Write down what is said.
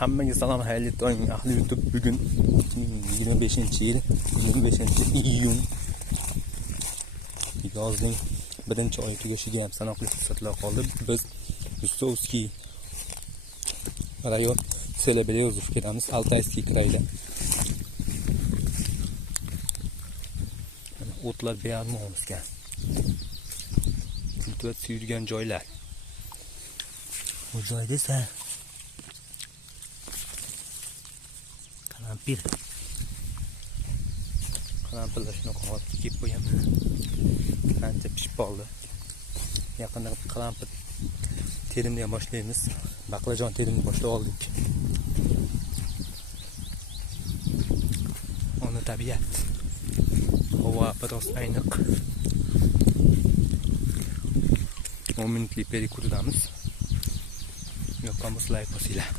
Hammaga salom, xayrli tong ahli YouTube. Bugun 25-yil, 25-iyun. Yozning 1-oyi tugashiga ham sanoqli fursatlar qoldi. Biz Rusovskiy rayon Seleberezov kelamiz, Altayskiy krayda. O'tlar bearmonimizga. Kultivat suyulgan joylar. Bu joyda esa qalampirlar shunaqa holatga kelib qo'yamiz. Ancha pishib qoldi. Yaqinda qalampir terimni boshlaymiz. Baqlajon terimni boshlab oldik. Ona tabiat. Havo biroz ayniq. 10 minutlik perikurdamiz. Yoqqan bo'lsa like bosinglar.